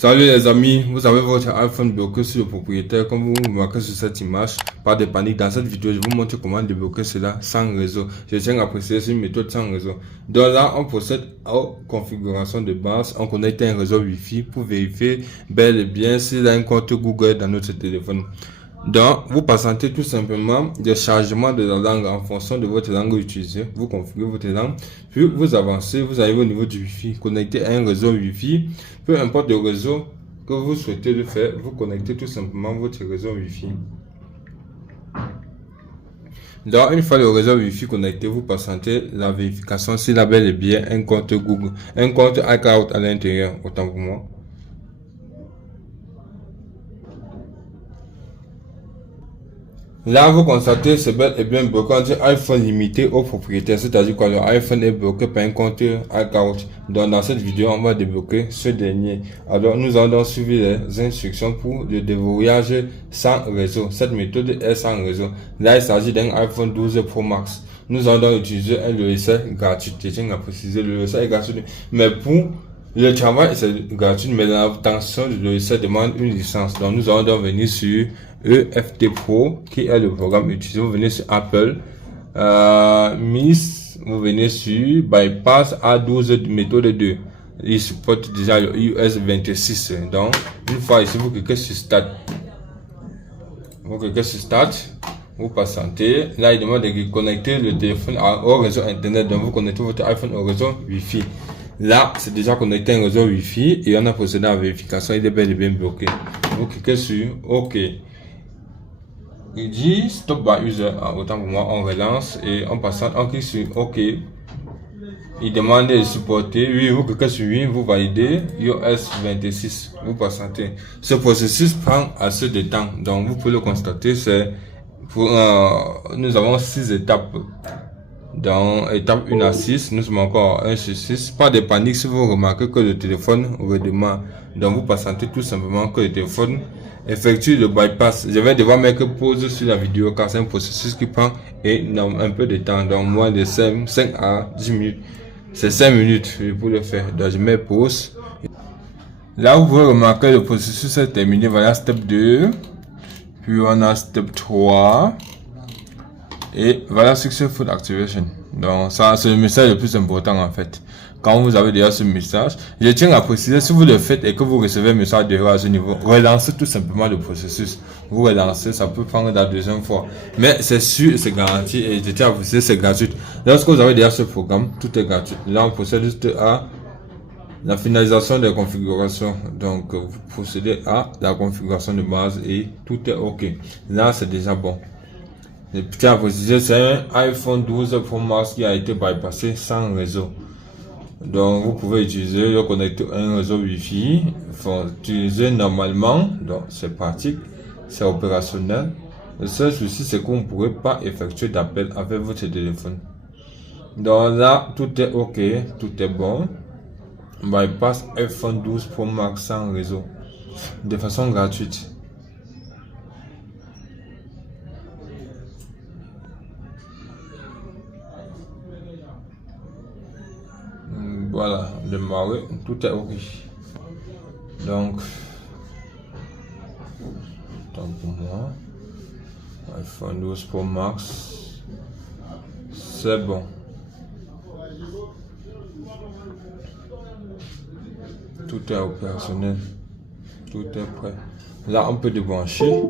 Salut les amis, vous avez votre iPhone bloqué sur le propriétaire comme vous remarquez sur cette image. Pas de panique, dans cette vidéo je vous montre comment débloquer cela sans réseau. Je tiens à préciser c'est une méthode sans réseau. Donc là on procède aux configurations de base, on connecte un réseau Wi-Fi pour vérifier bel et bien s'il a un compte Google dans notre téléphone. Donc, vous patientez tout simplement le chargement de la langue en fonction de votre langue utilisée. Vous configurez votre langue, puis vous avancez, vous arrivez au niveau du Wi-Fi. Connectez à un réseau Wi-Fi, peu importe le réseau que vous souhaitez le faire, vous connectez tout simplement votre réseau Wi-Fi. Donc, une fois le réseau Wi-Fi connecté, vous patientez la vérification s'il a bel et bien un compte Google, un compte iCloud à l'intérieur, autant pour moi. Là, vous constatez, c'est bel et bien bloqué. On dit iPhone limité au propriétaire, c'est-à-dire que le iPhone est bloqué par un compte iCloud. Donc, dans cette vidéo, on va débloquer ce dernier. Alors, nous allons suivre les instructions pour le déverrouillage sans réseau. Cette méthode est sans réseau. Là, il s'agit d'un iPhone 12 Pro Max. Nous allons utiliser un logiciel gratuit. Je tiens à préciser, le logiciel est gratuit. Mais pour le travail, c'est gratuit, mais l'obtention du logiciel demande une licence. Donc, nous allons donc venir sur EFT Pro, qui est le programme utilisé. Vous venez sur Apple, vous venez sur Bypass A12 méthode 2. Il supporte déjà le iOS 26. Donc, une fois ici, vous cliquez sur Start. Vous cliquez sur Start. Vous patientez. Là, il demande de connecter le téléphone au réseau Internet. Donc, vous connectez votre iPhone au réseau Wi-Fi. Là, c'est déjà connecté à un réseau Wi-Fi et on a procédé à la vérification. Il est bel et bien bloqué. Vous cliquez sur OK. Il dit Stop by User. Autant pour moi, on relance et on passe, on clique sur OK. Il demande de supporter. Oui, vous cliquez sur oui, vous validez iOS 26. Vous patientez. Ce processus prend assez de temps. Donc, vous pouvez le constater. C'est pour nous avons 6 étapes. Dans étape 1 à 6, nous sommes encore 1 sur 6. Pas de panique si vous remarquez que le téléphone redémarre. Donc vous patientez tout simplement que le téléphone effectue le bypass. Je vais devoir mettre pause sur la vidéo car c'est un processus qui prend un peu de temps. Donc moins de 5 à 10 minutes. C'est 5 minutes pour le faire. Donc je mets pause. Là vous pouvez remarquer que le processus est terminé. Voilà step 2. Puis on a step 3. Et voilà Successful Activation. Donc ça c'est le message le plus important en fait. Quand vous avez déjà ce message, je tiens à préciser, si vous le faites et que vous recevez un message d'erreur à ce niveau, relancez tout simplement le processus. Vous relancez, ça peut prendre la deuxième fois. Mais c'est sûr, c'est garanti et je tiens à préciser, c'est gratuit. Lorsque vous avez déjà ce programme, tout est gratuit. Là on procède juste à la finalisation des configurations. Donc vous procédez à la configuration de base et tout est OK. Là c'est déjà bon. Le petit à préciser, c'est un iPhone 12 Pro Max qui a été bypassé sans réseau. Donc, vous pouvez utiliser le connecter à un réseau Wi-Fi. Il faut utiliser normalement. Donc, c'est pratique. C'est opérationnel. Le seul souci, c'est qu'on ne pourrait pas effectuer d'appel avec votre téléphone. Donc là, tout est OK. Tout est bon. Bypass iPhone 12 Pro Max sans réseau. De façon gratuite. Voilà, démarrer, tout est OK. Donc, tant pour moi, iPhone 12 Pro Max, c'est bon. Tout est opérationnel, tout est prêt. Là, on peut débrancher.